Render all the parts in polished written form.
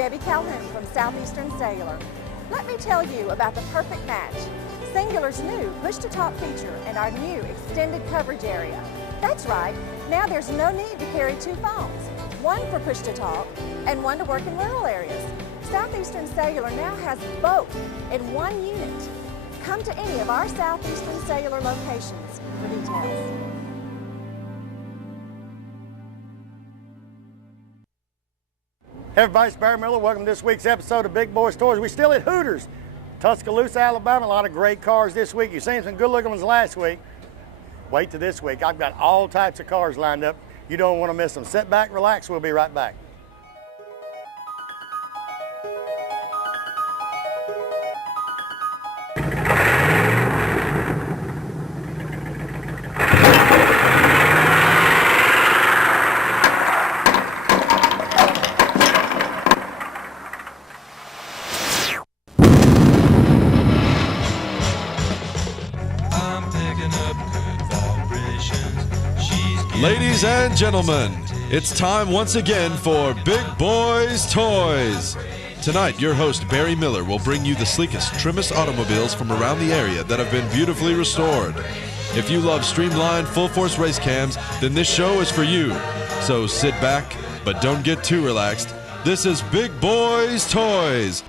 Debbie Calhoun from Southeastern Cellular. Let me tell you about the perfect match. Singular's new push-to-talk feature and our new extended coverage area. That's right, now there's no need to carry two phones, one for push-to-talk and one to work in rural areas. Southeastern Cellular now has both in one unit. Come to any of our Southeastern Cellular locations for details. Hey everybody, it's Barry Miller. Welcome to this week's episode of Big Boyz Toyz. We're still at Hooters, Tuscaloosa, Alabama. A lot of great cars this week. You've seen some good looking ones last week. Wait till this week. I've got all types of cars lined up. You don't want to miss them. Sit back, relax. We'll be right back. Ladies and gentlemen, it's time once again for Big Boyz Toyz. Tonight, your host Barry Miller will bring you the sleekest, trimmest automobiles from around the area that have been beautifully restored. If you love streamlined, full-force race cams, then this show is for you. So sit back, but don't get too relaxed. This is Big Boyz Toyz.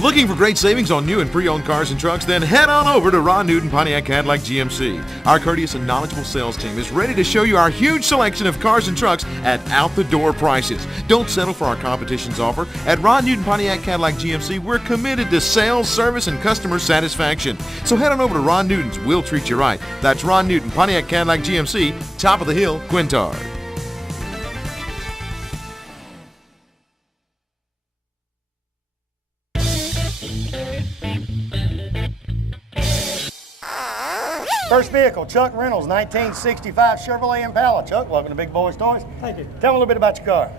Looking for great savings on new and pre-owned cars and trucks? Then head on over to Ron Newton Pontiac Cadillac GMC. Our courteous and knowledgeable sales team is ready to show you our huge selection of cars and trucks at out-the-door prices. Don't settle for our competition's offer. At Ron Newton Pontiac Cadillac GMC, we're committed to sales, service, and customer satisfaction. So head on over to Ron Newton's. We'll treat you right. That's Ron Newton Pontiac Cadillac GMC, top of the hill, Quintard. First vehicle, Chuck Reynolds, 1965 Chevrolet Impala. Chuck, welcome to Big Boyz Toyz. Thank you. Tell me a little bit about your car.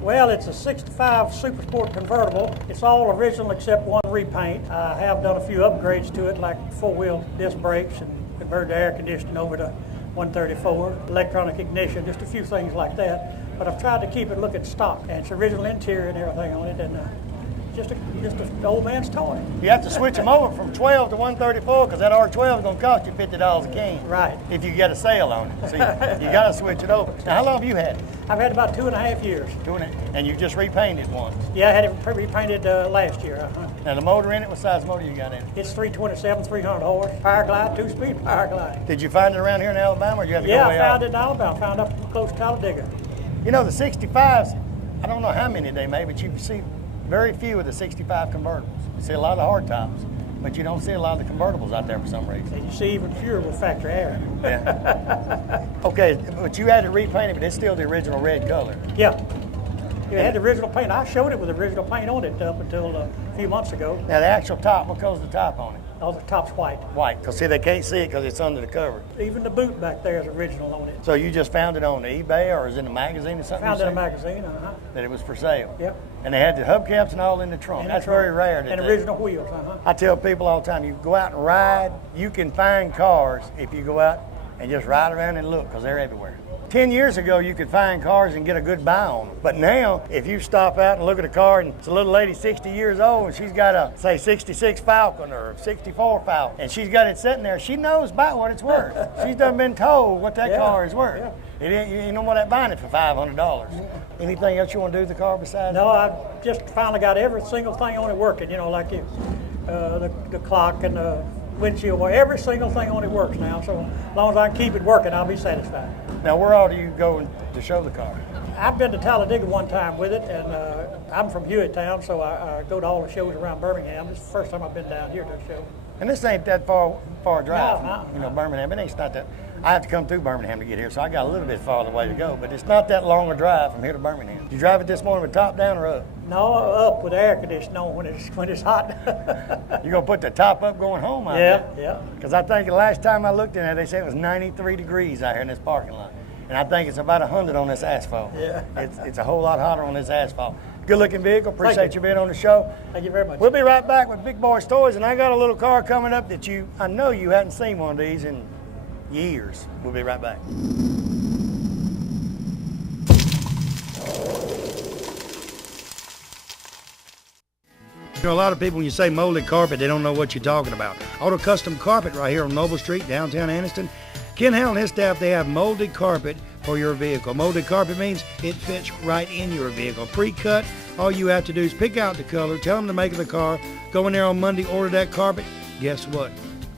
Well, it's a 65 Super Sport convertible. It's all original except one repaint. I have done a few upgrades to it, like four-wheel disc brakes and converted the air conditioning over to 134, electronic ignition, just a few things like that. But I've tried to keep it looking stock, and it's original interior and everything on it, and just an old man's toy. You have to switch them over from 12 to 134 because that R12 is going to cost you $50 a can. Right. If you get a sale on it. So you got to switch it over. Now, how long have you had it? I've had about 2.5 years. And you just repainted once? Yeah, I had it repainted last year. Now, the motor in it, what size motor you got in it? It's 327, 300 horse, power glide, two-speed power glide. Did you find it around here in Alabama, or did you have to go way out? Yeah, I found it in Alabama. Found up close to Talladega. You know, the 65s, I don't know how many they make, but you see very few of the 65 convertibles. You see a lot of the hard tops, but you don't see a lot of the convertibles out there for some reason. And you see even fewer with factory air. Yeah. Okay, but you had it repainted, but it's still the original red color. Yeah. It had the original paint. I showed it with the original paint on it up until a few months ago. Now the actual top, what color's the top on it? Oh, the top's white. White, because see, they can't see it because it's under the cover. Even the boot back there is original on it. So you just found it on eBay, or is it in a magazine or something? Found it in a magazine, That it was for sale? Yep. And they had the hubcaps and all in the trunk. That's very rare. And original wheels, I tell people all the time, you go out and ride, you can find cars if you go out and just ride around and look, because they're everywhere. 10 years ago, you could find cars and get a good buy on them. But now, if you stop out and look at a car, and it's a little lady 60 years old, and she's got a, say, 66 Falcon or 64 Falcon, and she's got it sitting there, she knows about what it's worth. She's done been told what that car is worth. Yeah. You don't want that buying it for $500. Anything else you want to do with the car besides No, I've just finally got every single thing on it working, you know, like the clock and the windshield, every single thing on it works now. So as long as I can keep it working, I'll be satisfied. Now, where all do you go to show the car? I've been to Talladega one time with it, and I'm from Hewitttown, so I go to all the shows around Birmingham. This is the first time I've been down here to a show. And this ain't that far a drive, No. you know, Birmingham. It's not that. I have to come through Birmingham to get here, so I got a little bit farther way to go. But it's not that long a drive from here to Birmingham. Did you drive it this morning with top down or up? No, up with air conditioning on when it's hot. You're gonna put the top up going home out Yeah, there? yeah. Because I think the last time I looked in there, they said it was 93 degrees out here in this parking lot. And I think it's about 100 on this asphalt. Yeah. It's a whole lot hotter on this asphalt. Good looking vehicle. Appreciate you being on the show. Thank you very much. We'll be right back with Big Boyz Toyz, and I got a little car coming up that I know you hadn't seen one of these in years. We'll be right back. You know, a lot of people, when you say molded carpet, they don't know what you're talking about. Auto Custom Carpet right here on Noble Street, downtown Anniston. Ken Howell and his staff, they have molded carpet for your vehicle. Molded carpet means it fits right in your vehicle. Pre-cut, all you have to do is pick out the color, tell them the make of the car, go in there on Monday, order that carpet. Guess what?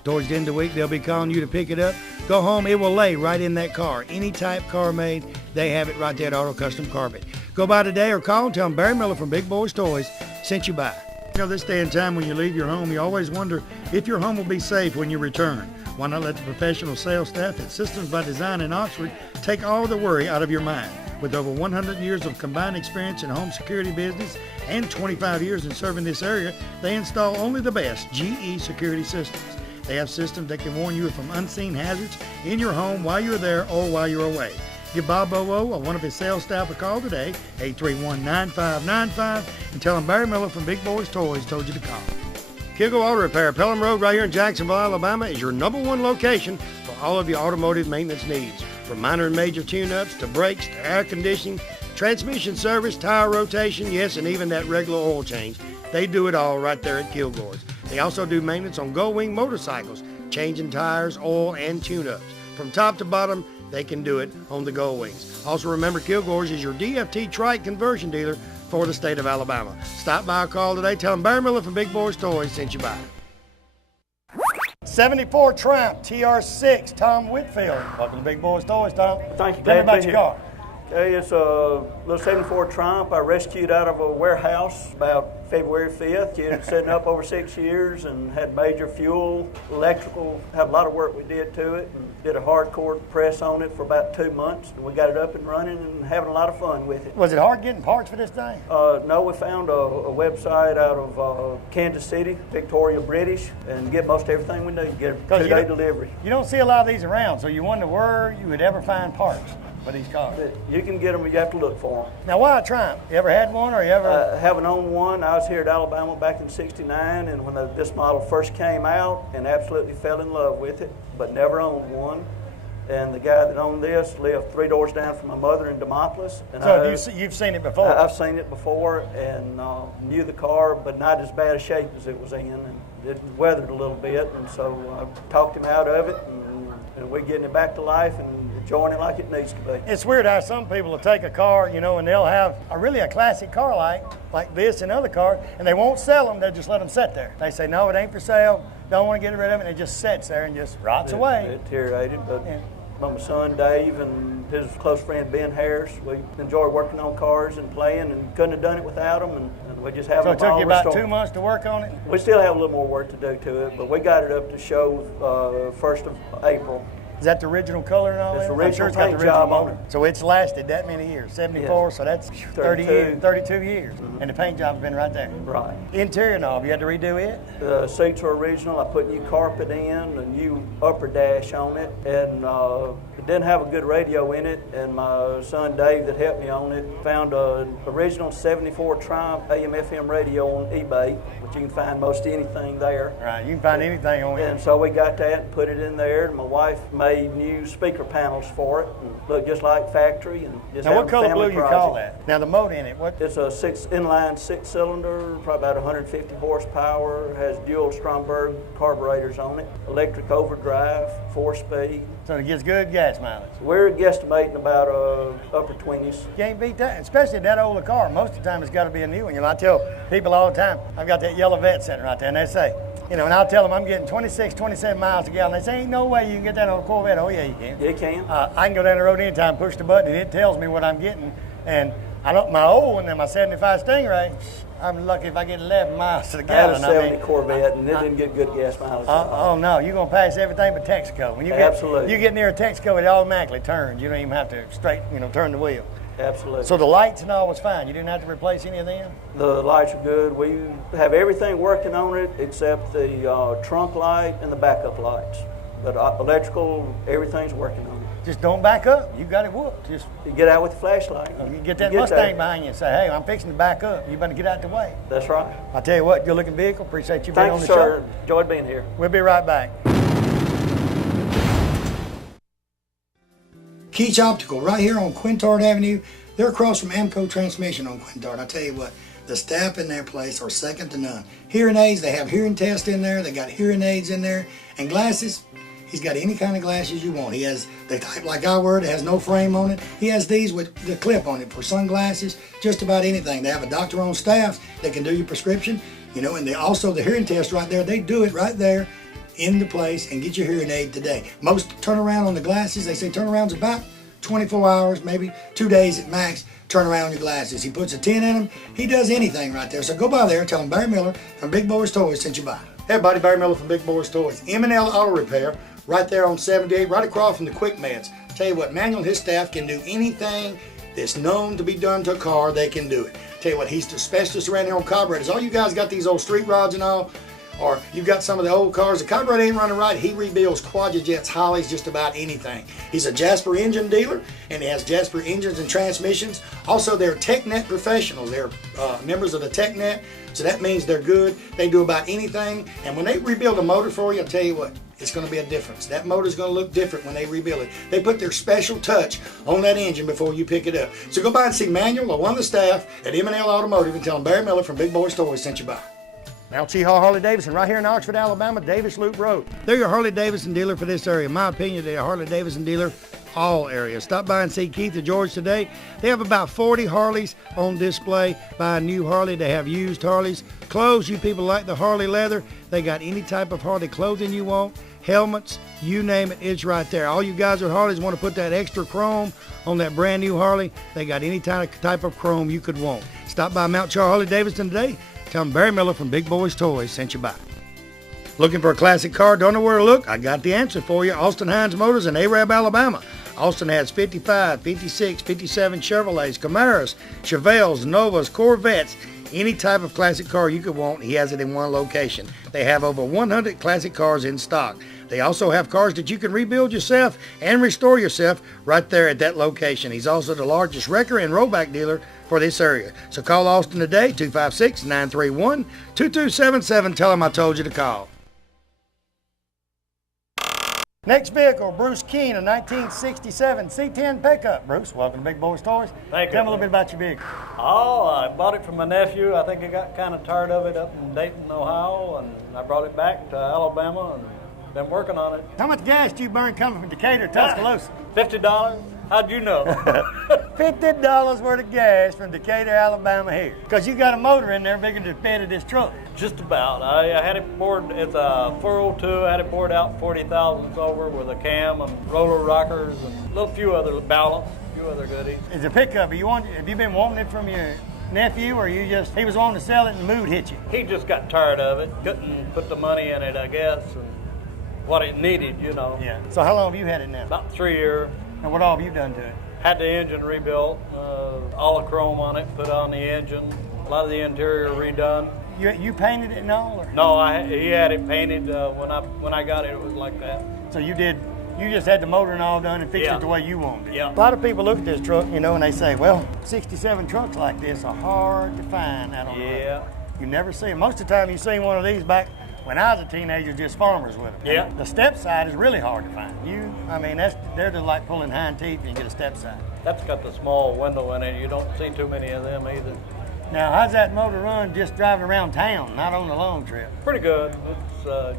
Towards the end of the week, they'll be calling you to pick it up. Go home, it will lay right in that car. Any type car made, they have it right there at Auto Custom Carpet. Go by today or call and tell them Barry Miller from Big Boyz Toys sent you by. You know, this day and time when you leave your home, you always wonder if your home will be safe when you return. Why not let the professional sales staff at Systems by Design in Oxford take all the worry out of your mind? With over 100 years of combined experience in home security business and 25 years in serving this area, they install only the best GE security systems. They have systems that can warn you from unseen hazards in your home while you're there or while you're away. Give Bob Bowo or one of his sales staff a call today, 831-9595, and tell him Barry Miller from Big Boyz Toys told you to call. Kilgo Auto Repair, Pelham Road right here in Jacksonville, Alabama is your #1 location for all of your automotive maintenance needs. From minor and major tune-ups to brakes to air conditioning, transmission service, tire rotation, yes, and even that regular oil change. They do it all right there at Kilgore's. They also do maintenance on Gold Wing motorcycles, changing tires, oil, and tune-ups. From top to bottom, they can do it on the Gold Wings. Also remember, Kilgore's is your DFT trike conversion dealer for the state of Alabama. Stop by or call today. Tell them Barry Miller from Big Boyz Toys sent you by. 74 Triumph TR6, Tom Whitfield. Welcome to Big Boyz Toys, Tom. Thank you, Tell me glad about to be your here. car. Okay, it's a little 74 Triumph I rescued out of a warehouse about February 5th. It was sitting up over 6 years and had major fuel, electrical, had a lot of work we did to it, and did a hardcore press on it for about 2 months. And we got it up and running and having a lot of fun with it. Was it hard getting parts for this thing? No, we found a website out of Kansas City, Victoria, British, and get most everything we need. Get a 2-day delivery. You don't see a lot of these around, so you wonder where you would ever find parts for these cars. You can get them, you have to look for them. Now, why a Triumph? You ever had one, or you ever? Haven't owned one. I was here at Alabama back in '69, and when this model first came out, and absolutely fell in love with it, but never owned one. And the guy that owned this lived 3 doors down from my mother in Demopolis. And so you've seen it before? I've seen it before, and knew the car, but not as bad a shape as it was in, and it weathered a little bit. And so I talked him out of it, and we're getting it back to life and enjoying it like it needs to be. It's weird how some people will take a car, you know, and they'll have a classic car like this and other cars, and they won't sell them. They'll just let them sit there. They say, no, it ain't for sale. Don't want to get rid of it. And it just sits there and just rots away. It deteriorated, but my son Dave and his close friend Ben Harris, we enjoy working on cars and playing, and couldn't have done it without them. And we just have. So it took you about 2 months to work on it? We still have a little more work to do to it, but we got it up to show 1st of April. Is that the original color and all that? It's the I'm sure original it's got the paint original job on motor. it. So it's lasted that many years, 74, Yes. so that's 32. 32 years. And the paint job's been right there. Right. Interior knob, you had to redo it? The seats were original. I put new carpet in, a new upper dash on it, and it didn't have a good radio in it. And my son Dave, that helped me on it, found an original 74 Triumph AM/FM radio on eBay, which you can find most anything there. Right, you can find anything on it. And so we got that and put it in there. And my wife made new speaker panels for it, and looked just like factory. And just Now, what have a color family blue you project. call that? Now, the motor in it, what? It's a inline 6-cylinder, probably about 150 horsepower, has dual Stromberg carburetors on it, electric overdrive, 4-speed. So it gives good gas mileage. We're guesstimating about upper 20s. You can't beat that, especially that older car. Most of the time, it's got to be a new one. You know, I tell people all the time, I've got that yellow vet sitting right there, and they say, you know, and I'll tell them I'm getting 26, 27 miles a gallon. They say, ain't no way you can get that on a Corvette. Oh, yeah, you can. You can. I can go down the road anytime, push the button, and it tells me what I'm getting. And I don't, my old one, my 75 Stingray, I'm lucky if I get 11 miles to the I had gallon. a 70 Corvette, and it didn't get good gas mileage. Oh no, you're gonna pass everything but Texaco. When you Absolutely. You get near a Texaco, it automatically turns. You don't even have to turn the wheel. Absolutely. So the lights and all was fine. You didn't have to replace any of them? The lights are good. We have everything working on it except the trunk light and the backup lights. But electrical, everything's working on it. Just don't back up. You got it whooped. Just You get out with the flashlight. you get that Mustang behind you and say, hey, I'm fixing to back up. You better get out the way. That's right. I tell you what, good looking vehicle. Appreciate you being on Thank the you, show. sir. Enjoyed being here. We'll be right back. Keach Optical, right here on Quintard Avenue. They're across from Amco Transmission on Quintard. I tell you what, The staff in their place are second to none. Hearing aids, they have hearing tests in there. They got hearing aids in there. And glasses, he's got any kind of glasses you want. He has the type like I wear, it has no frame on it. He has these with the clip on it for sunglasses, just about anything. They have a doctor on staff that can do your prescription, you know, and they also, the hearing test right there, they do it right there in the place and get your hearing aid today. Most turnaround on the glasses, they say turnaround's about 24 hours, maybe 2 days at max. Turn around your glasses. He puts a 10 in them. He does anything right there. So go by there and tell him Barry Miller from Big Boyz Toyz sent you by. Hey everybody, Barry Miller from Big Boyz Toyz. M&L Auto Repair, right there on 78, right across from the Quick Meds. Tell you what, Manuel and his staff can do anything that's known to be done to a car, they can do it. Tell you what, he's the specialist around here on carburetors. All you guys got these old street rods and all, or you've got some of the old cars, the carburetor ain't running right, he rebuilds Quadrajets, Hollies, just about anything. He's a Jasper engine dealer, and he has Jasper engines and transmissions. Also, they're TechNet professionals. They're members of the TechNet, so that means they're good. They do about anything, and when they rebuild a motor for you, I'll tell you what, it's going to be a difference. That motor's going to look different when they rebuild it. They put their special touch on that engine before you pick it up. So go by and see Manuel or one of the staff at M&L Automotive and tell them Barry Miller from Big Boyz Toyz sent you by. Now, Cheehaw Harley-Davidson, right here in Oxford, Alabama, Davis Loop Road. They're your Harley-Davidson dealer for this area. In my opinion, they're a Harley-Davidson dealer all areas. Stop by and see Keith or George today. They have about 40 Harleys on display. Buy a new Harley. They have used Harleys. Clothes, you people like the Harley leather. They got any type of Harley clothing you want. Helmets, you name it, it's right there. All you guys with Harleys want to put that extra chrome on that brand new Harley. They got any type of chrome you could want. Stop by Mount Char Harley-Davidson today. Tell them Barry Miller from Big Boyz Toyz sent you by. Looking for a classic car? Don't know where to look? I got the answer for you. Austin Hines Motors in Arab, Alabama. Austin has 55, 56, 57 Chevrolets, Camaros, Chevelles, Novas, Corvettes, any type of classic car you could want, he has it in one location. They have over 100 classic cars in stock. They also have cars that you can rebuild yourself and restore yourself right there at that location. He's also the largest wrecker and rollback dealer for this area. So call Austin today, 256-931-2277. Tell him I told you to call. Next vehicle, Bruce Keene, a 1967 C10 pickup. Bruce, welcome to Big Boyz Toyz. Thank you. Tell me a little bit about your vehicle. Oh, I bought it from my nephew. I think he got kind of tired of it up in Dayton, Ohio, and I brought it back to Alabama and been working on it. How much gas do you burn coming from Decatur to Tuscaloosa? $50. How'd you know? $50 worth of gas from Decatur, Alabama here. Because you got a motor in there bigger than the bed of this truck. Just about. I had it poured, it's a 402, I had it poured out 40 thousandths over with a cam and roller rockers and a little few other balance, a few other goodies. It's a pickup. Have you been wanting it from your nephew, or he was wanting to sell it and the mood hit you? He just got tired of it. Couldn't put the money in it, I guess, and what it needed, you know. Yeah. So how long have you had it now? About 3 years. And what all have you done to it? Had the engine rebuilt, all the chrome on it, put on the engine, a lot of the interior redone. You painted it and all? Or? No, he had it painted. When I got it, it was like that. So you just had the motor and all done and fixed Yeah. it the way you wanted it. Yeah. A lot of people look at this truck, and they say, well, 67 trucks like this are hard to find out on the road. Yeah. You never see them. Most of the time you see one of these back when I was a teenager, just farmers with them. Yeah. The step side is really hard to find. They're just like pulling hind teeth and you get a step side. That's got the small window in it. You don't see too many of them either. Now, how's that motor run just driving around town, not on the long trip? Pretty good. It's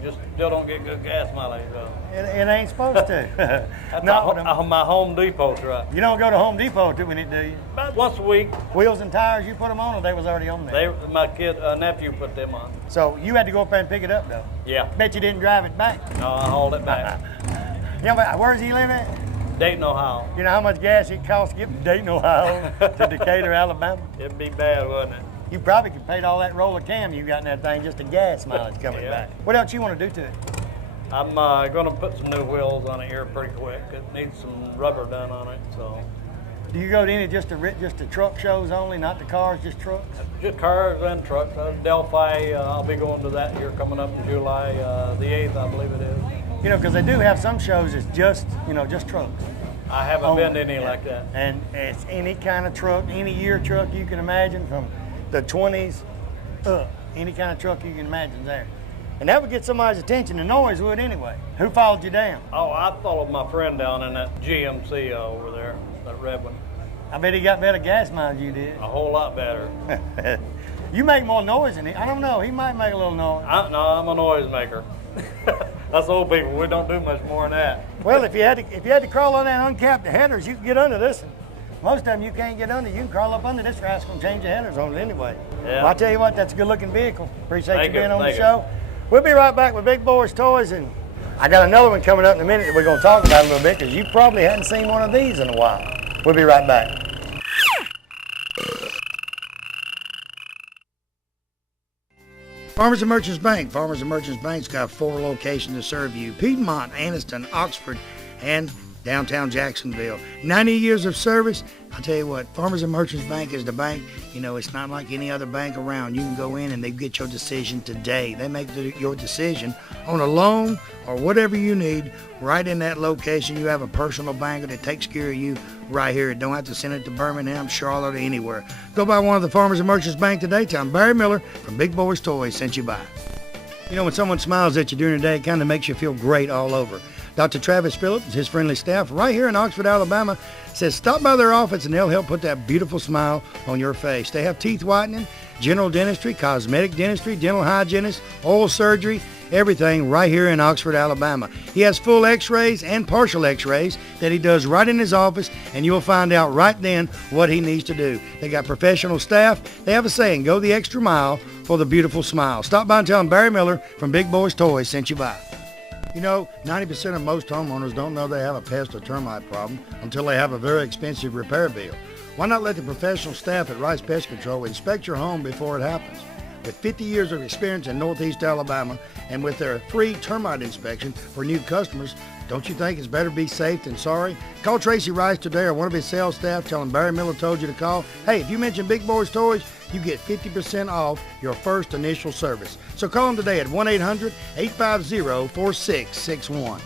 just still don't get good gas mileage though. It ain't supposed to. That's Not my Home Depot truck. you don't go to Home Depot too many, do you? About once a week. Wheels and tires, you put them on, or they was already on there? My nephew put them on. So you had to go up there and pick it up, though? Yeah. Bet you didn't drive it back. No, I hauled it back. Yeah, but where's he live at? Dayton, Ohio. You know how much gas it costs to get from Dayton, Ohio to Decatur, Alabama? It'd be bad, wouldn't it? You probably could pay all that roller cam you got in that thing just the gas mileage coming Yeah. back. What else you want to do to it? I'm going to put some new wheels on it here pretty quick. It needs some rubber done on it, so. Do you go to any just the truck shows only, not the cars, just trucks? Just cars and trucks. Delphi, I'll be going to that here coming up in July, the 8th, I believe it is. Because they do have some shows that's just trucks. I haven't been to any like that. And it's any kind of truck, any year truck you can imagine, from the 20s up. Any kind of truck you can imagine there. And that would get somebody's attention, and always would anyway. Who followed you down? Oh, I followed my friend down in that GMC over there, that red one. I bet he got better gas mileage you did. A whole lot better. You make more noise than he. I don't know. He might make a little noise. No, I'm a noise maker. Us old people, we don't do much more than that. Well, if you had to crawl on that uncapped headers, you can get under this one. Most of them you can't get under. You can crawl up under this rascal and change the headers on it anyway. Yeah. Well, I tell you what, that's a good-looking vehicle. Appreciate Thank you being you, on the thank you. show. We'll be right back with Big Boyz Toys, and I got another one coming up in a minute that we're going to talk about a little bit because you probably hadn't seen one of these in a while. We'll be right back. Farmers and Merchants Bank. Farmers and Merchants Bank's got 4 locations to serve you: Piedmont, Anniston, Oxford, and downtown Jacksonville. 90 years of service. I'll tell you what, Farmers and Merchants Bank is the bank. You know, it's not like any other bank around. You can go in and they get your decision today. They make your decision on a loan or whatever you need right in that location. You have a personal banker that takes care of you right here. You don't have to send it to Birmingham, Charlotte, or anywhere. Go by one of the Farmers and Merchants Bank today. Tell them Barry Miller from Big Boyz Toys sent you by. You know, when someone smiles at you during the day, it kind of makes you feel great all over. Dr. Travis Phillips and his friendly staff right here in Oxford, Alabama, says stop by their office and they'll help put that beautiful smile on your face. They have teeth whitening, general dentistry, cosmetic dentistry, dental hygienist, oral surgery, everything right here in Oxford, Alabama. He has full x-rays and partial x-rays that he does right in his office, and you'll find out right then what he needs to do. They got professional staff. They have a saying, go the extra mile for the beautiful smile. Stop by and tell them Barry Miller from Big Boyz Toys sent you by. You know, 90% of most homeowners don't know they have a pest or termite problem until they have a very expensive repair bill. Why not let the professional staff at Rice Pest Control inspect your home before it happens? With 50 years of experience in Northeast Alabama and with their free termite inspection for new customers, don't you think it's better be safe than sorry? Call Tracy Rice today or one of his sales staff. Tell him Barry Miller told you to call. Hey, if you mention Big Boyz Toys, you get 50% off your first initial service. So call them today at 1-800-850-4661.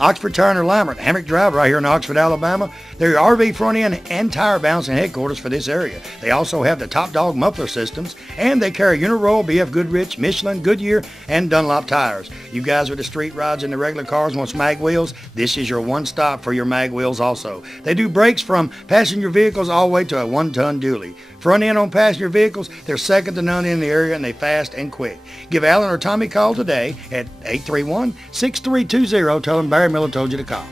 Oxford Tire and Alignment, Hammock Drive right here in Oxford, Alabama. They're your RV front end and tire balancing headquarters for this area. They also have the Top Dog muffler systems, and they carry Uniroyal, BF Goodrich, Michelin, Goodyear, and Dunlop tires. You guys with the street rods and the regular cars want mag wheels? This is your one stop for your mag wheels also. They do brakes from passenger vehicles all the way to a 1-ton dually. Front end on passenger vehicles, they're second to none in the area, and they fast and quick. Give Alan or Tommy a call today at 831-6320. Tell them Barry Miller told you to call.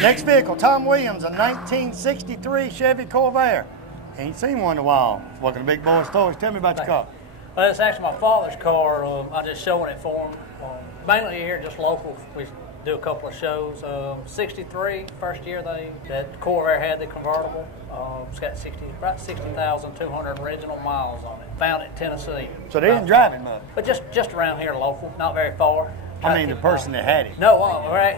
Next vehicle, Tom Williams, a 1963 Chevy Corvair. Ain't seen one in a while. Welcome to Big Boyz Toys. Tell me about your car. Well, it's actually my father's car. I'm just showing it for him. Mainly here, just local. We do a couple of shows. 63, first year that Corvair had the convertible. It's got about 60,200 original miles on it. Found it in Tennessee. So they didn't drive it much? But just around here, local, not very far. I mean the person that had it. No,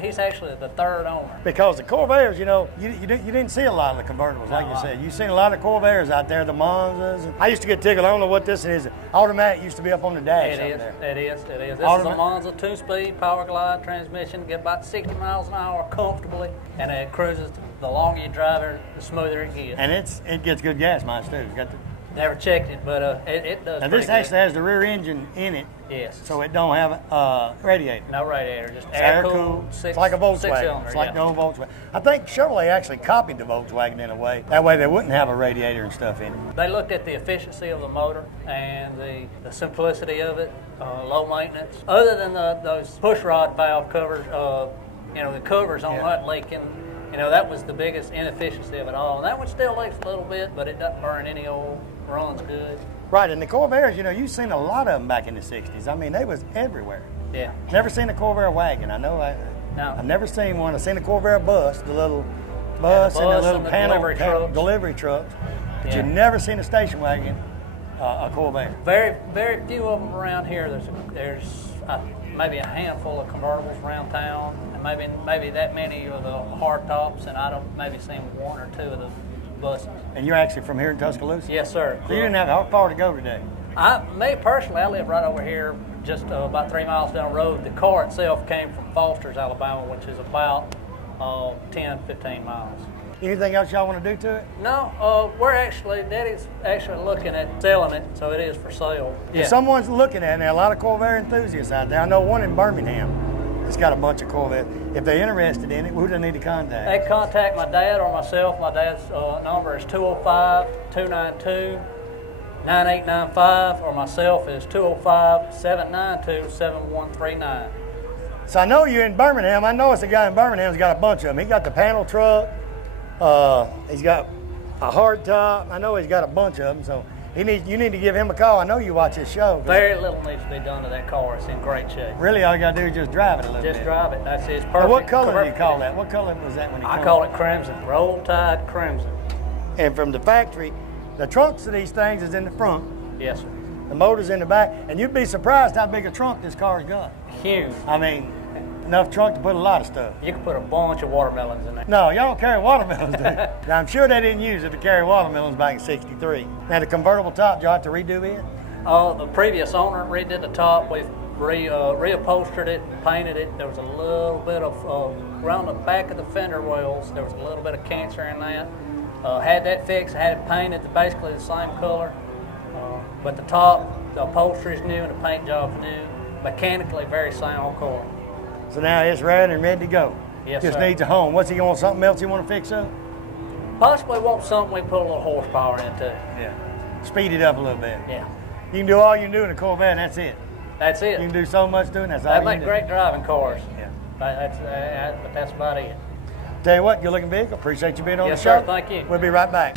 he's actually the third owner. Because the Corvairs, you know, you didn't see a lot of the convertibles, like you said. You've seen a lot of Corvairs out there, the Monzas. I used to get tickled. I don't know what this is. Automatic used to be up on the dash. It is. This is a Monza 2-speed power glide transmission. Get about 60 miles an hour comfortably, and it cruises. The longer you drive it, the smoother it gets. And it gets good gas mileage too. It's got the, never checked it, but it does. Now this actually has the rear engine in it. Yes. So it don't have a radiator. No radiator, just air cooled. It's like a Volkswagen. It's like the old Volkswagen. I think Chevrolet actually copied the Volkswagen in a way. That way they wouldn't have a radiator and stuff in it. They looked at the efficiency of the motor and the simplicity of it, low maintenance. Other than those push rod valve covers, the covers on that leaking. That was the biggest inefficiency of it all. And that one still leaks a little bit, but it doesn't burn any oil, runs good. Right, and the Corvairs, you've seen a lot of them back in the 60s. I mean, they was everywhere. Yeah. Never seen a Corvair wagon. I know No. I've never seen one. I've seen a Corvair bus, the little bus and the little delivery trucks. But you've never seen a station wagon, a Corvair. Very, very few of them around here. There's maybe a handful of convertibles around town, and maybe that many of the hard tops, and I don't maybe seen one or two of the buses. And you're actually from here in Tuscaloosa? Yes, sir. So you didn't have how far to go today? Me personally, I live right over here, just about 3 miles down the road. The car itself came from Foster's, Alabama, which is about 10, 15 miles. Anything else y'all want to do to it? No, Daddy's actually looking at selling it, so it is for sale. If someone's looking at it, there are a lot of Corvair enthusiasts out there. I know one in Birmingham. It's got a bunch of Corvettes. If they're interested in it, who do they need to contact? They contact my dad or myself. My dad's number is 205-292-9895, or myself is 205-792-7139. So I know you're in Birmingham. I know it's a guy in Birmingham who's got a bunch of them. He got the panel truck. He's got a hard top. I know he's got a bunch of them. So you need to give him a call. I know you watch his show. Very little needs to be done to that car. It's in great shape. Really, all you got to do is just drive it a little bit. Just drive it. That's it. It's Now, perfect. what color do you call that? What color was that when you I call it crimson. Roll Tide Crimson. And from the factory, the trunks of these things is in the front. Yes, sir. The motor's in the back. And you'd be surprised how big a trunk this car's got. Huge. I mean, enough trunk to put a lot of stuff. You can put a bunch of watermelons in there. No, y'all don't carry watermelons, do you? Now, I'm sure they didn't use it to carry watermelons back in '63. Now, the convertible top, y'all have to redo it? The previous owner redid the top. We've reupholstered it, painted it. There was a little bit of, around the back of the fender wells, there was a little bit of cancer in that. Had that fixed, had it painted basically the same color. But the top, the upholstery's new and the paint job's new. Mechanically, very sound car. So now it's ready and ready to go. Yes, Just sir. needs a home. What's he want? Something else he want to fix up? Possibly want something we put a little horsepower into. Yeah. Speed it up a little bit. Yeah. You can do all you can do in a Corvette, and that's it. That's it. You can do so much doing that's all They you make can do. great driving cars. Yeah. But that's about it. Tell you what, good looking vehicle. Appreciate you being on Yes, the show. sir. Thank you. We'll be right back.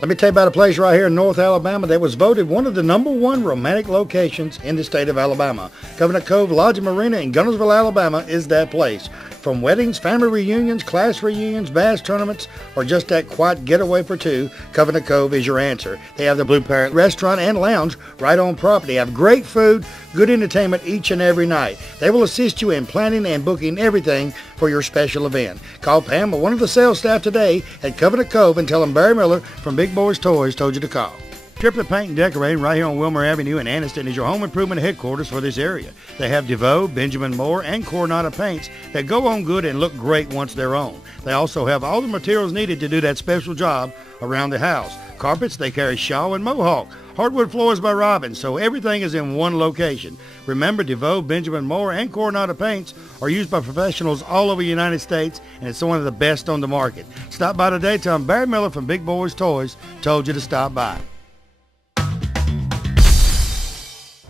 Let me tell you about a place right here in North Alabama that was voted one of the #1 romantic locations in the state of Alabama. Covenant Cove Lodge and Marina in Gunnersville, Alabama is that place. From weddings, family reunions, class reunions, bass tournaments, or just that quiet getaway for two, Covenant Cove is your answer. They have the Blue Parrot restaurant and lounge right on property. They have great food, good entertainment each and every night. They will assist you in planning and booking everything for your special event. Call Pam or one of the sales staff today at Covenant Cove and tell them Barry Miller from Big Boyz Toys told you to call. Triplet Paint and Decorating right here on Wilmer Avenue in Anniston is your home improvement headquarters for this area. They have DeVoe, Benjamin Moore, and Coronado paints that go on good and look great once they're on. They also have all the materials needed to do that special job around the house. Carpets, they carry Shaw and Mohawk. Hardwood floors by Robin, so everything is in one location. Remember, DeVoe, Benjamin Moore, and Coronado paints are used by professionals all over the United States, and it's one of the best on the market. Stop by today. Tell them Barry Miller from Big Boyz Toys told you to stop by.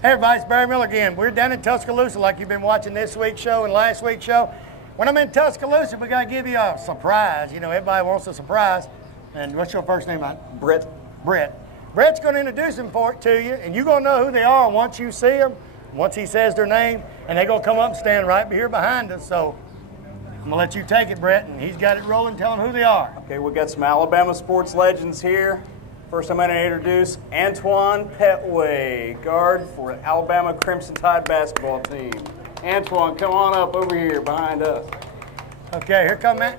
Hey everybody, it's Barry Miller again. We're down in Tuscaloosa like you've been watching this week's show and last week's show. When I'm in Tuscaloosa, we got to give you a surprise. You know, everybody wants a surprise. And what's your first name, man? Brett. Brett. Brett's going to introduce them to you, and you're going to know who they are once you see them, once he says their name, and they're going to come up and stand right here behind us. So I'm going to let you take it, Brett, and he's got it rolling. Tell them who they are. Okay, we got some Alabama sports legends here. First, I'm going to introduce Antoine Petway, guard for Alabama Crimson Tide basketball team. Antoine, come on up over here behind us. Okay, here come Matt.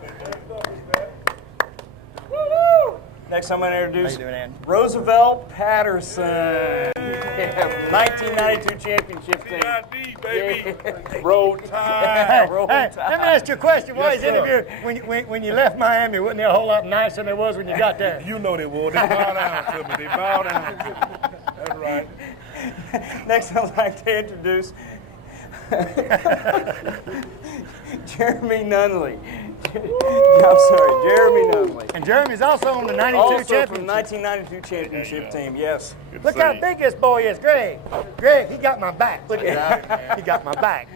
Next, I'm going to introduce How you doing, Andy? Roosevelt Patterson, from 1992 championship team. baby. Yeah. Roll Tide. Roll Hey, Tide. let me ask you a question. Why Yes, is interview when you left Miami, wasn't they a whole lot nicer than it was when you got there? You know they will. They bow down to me. They bow down to me. That's right. Next, I'd like to introduce Jeremy Nunley. I'm sorry, Jeremy Nunley. And Jeremy's also on the 92 Also championship. from 1992 championship team, yes. Good Look to how see big this boy is, Greg. Greg, he got my back. Look at that. He got my back.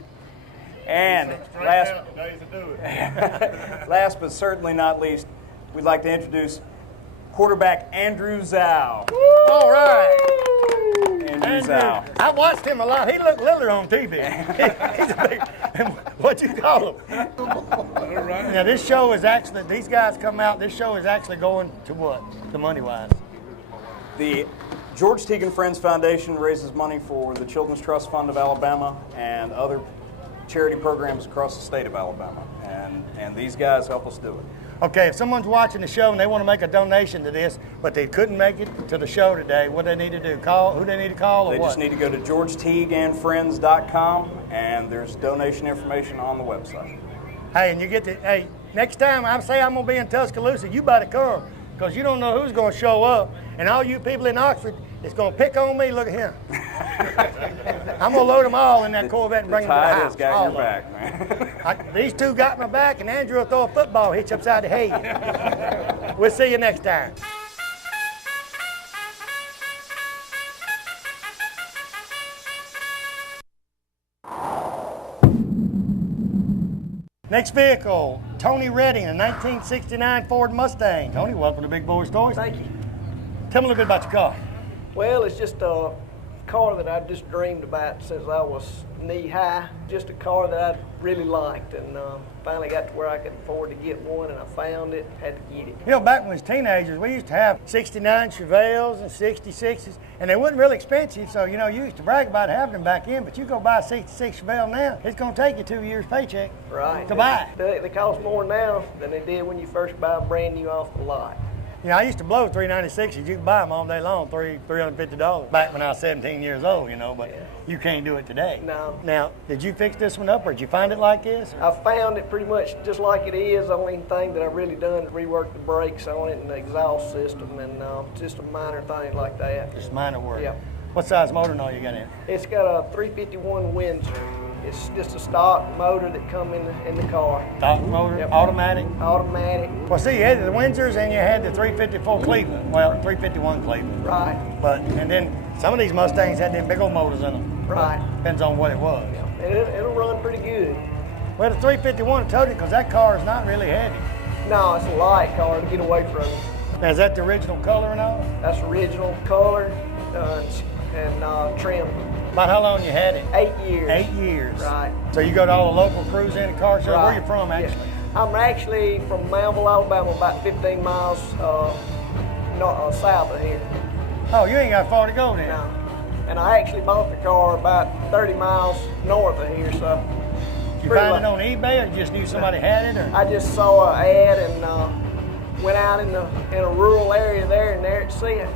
And you. last, Now you can do it. last but certainly not least, we'd like to introduce quarterback Andrew Zhao. All right. Andrew Zhao. I watched him a lot. He looked littler on TV. He's a big, what you call him? All right. Now this show is actually, these guys come out, this show is actually going to what? The money-wise. The George Teagan Friends Foundation raises money for the Children's Trust Fund of Alabama and other charity programs across the state of Alabama. And these guys help us do it. Okay, if someone's watching the show and they want to make a donation to this, but they couldn't make it to the show today, what do they need to do? Call? Who they need to call or They what? just need to go to georgeteaganfriends.com, and there's donation information on the website. Hey, and you get to, hey, next time I say I'm going to be in Tuscaloosa, you better come, because you don't know who's going to show up. And all you people in Oxford, It's going to pick on me. Look at him. I'm going to load them all in that Corvette and bring them to the Tide house. has got all your of them. back, man. These two got my back, and Andrew will throw a football, hit you upside the head. We'll see you next time. Next vehicle, Tony Redding, a 1969 Ford Mustang. Tony, welcome to Big Boyz Toys. Thank you. Tell me a little bit about your car. Well, it's just a car that I just dreamed about since I was knee high. Just a car that I really liked, and finally got to where I could afford to get one, and I found it, had to get it. You know, back when we was teenagers, we used to have 69 Chevelles and 66s, and they wasn't really expensive, so, you know, you used to brag about having them back in, but you go buy a 66 Chevelle now, it's going to take you 2 years' paycheck to buy it. They cost more now than they did when you first buy them brand new off the lot. You know, I used to blow 396s. You could buy them all day long, $350 back when I was 17 years old, you know, but you can't do it today. No. Now, did you fix this one up, or did you find it like this? I found it pretty much just like it is. The only thing that I've really done is rework the brakes on it and the exhaust system, and just a minor thing like that. Just minor work. Yeah. What size motor and all you got in it? It's got a 351 Windsor. It's just a stock motor that come in the car. Stock motor, Yep. automatic? Automatic. Well, see, you had the Windsors and you had the 354 Cleveland. Well, 351 Cleveland. Right. And then some of these Mustangs had them big old motors in them. Right. Depends on what it was. Yeah. And it'll run pretty good. Well, the 351 told you because that car is not really heavy. No, it's a light car to get away from it. Now, is that the original color and all? That's original color and trim. About how long you had it? 8 years. 8 years. Right. So you go to all the local cruise in and car shows? Right. Where you from, actually? Yeah. I'm actually from Manville, Alabama, about 15 miles south of here. Oh, you ain't got far to go then. No. And I actually bought the car about 30 miles north of here, so. You find it on eBay, or you just knew somebody had it? Or? I just saw an ad and went out in a rural area there, and there it said.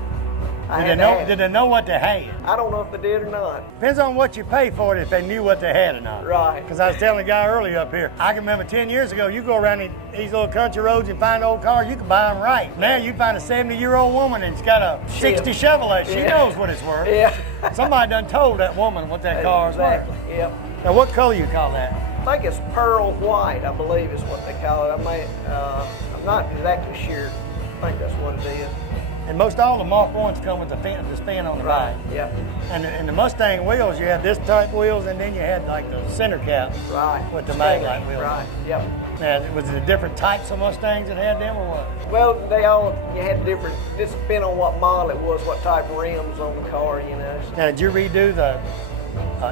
Did they know what they had? I don't know if they did or not. Depends on what you pay for it, if they knew what they had or not. Right. Because I was telling a guy earlier up here, I can remember 10 years ago, you go around these little country roads and find old cars, you can buy them right. Now you find a 70-year-old woman and it's got a 60 Chevrolet. She knows what it's worth. Yeah. Somebody done told that woman what that car is worth. Exactly, yep. Now what color you call that? I think it's pearl white, I believe is what they call it. I'm not exactly sure. I think that's what it is. And most all the Mark 1s come with the fin on the Right, back. yep. And the Mustang wheels, you had this type wheels, and then you had like the center cap. Right. With the maglite wheels. Right, yep. Now, was it different types of Mustangs that had them, or what? Well, you had different, just depending on what model it was, what type of rims on the car, you know. Now, did you redo the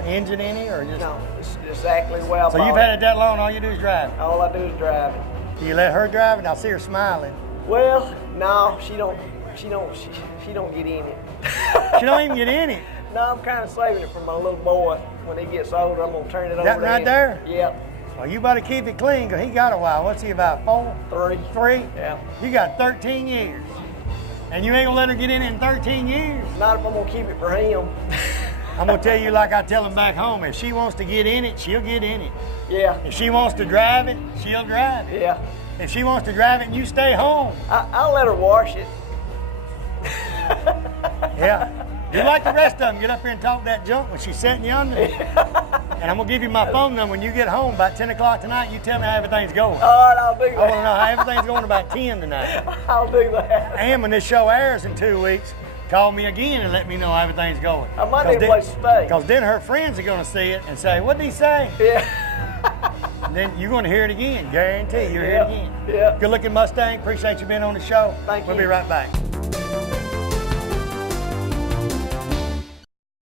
engine in it, or just? No, it's exactly the way I bought it. So you've had it that long, all you do is drive it? All I do is drive it. Do you let her drive it? I see her smiling. Well, no, she don't get in it. She don't even get in it? No, I'm kind of saving it for my little boy. When he gets older, I'm going to turn it over That to right him. there? Yep. Well, you better keep it clean, because he got a while. What's he, about 4? 3? Yeah. You got 13 years. And you ain't gonna let her get in it in 13 years? Not if I'm going to keep it for him. I'm gonna tell you like I tell him back home, if she wants to get in it, she'll get in it. Yeah. If she wants to drive it, she'll drive it. Yeah. If she wants to drive it and you stay home. I'll let her wash it. Yeah. You like the rest of them, get up here and talk that junk when she's sitting yonder. And I'm gonna give you my phone number when you get home about 10 o'clock tonight. You tell me how everything's going. All right, I'll do that. I wanna know how everything's going about 10 tonight. I'll do that. And when this show airs in 2 weeks, call me again and let me know how everything's going. I might need a place to stay. Because then her friends are gonna see it and say, what did he say? Yeah. And then you're gonna hear it again, guarantee you'll hear it again. Yeah. Good looking Mustang, appreciate you being on the show. Thank you. We'll be right back.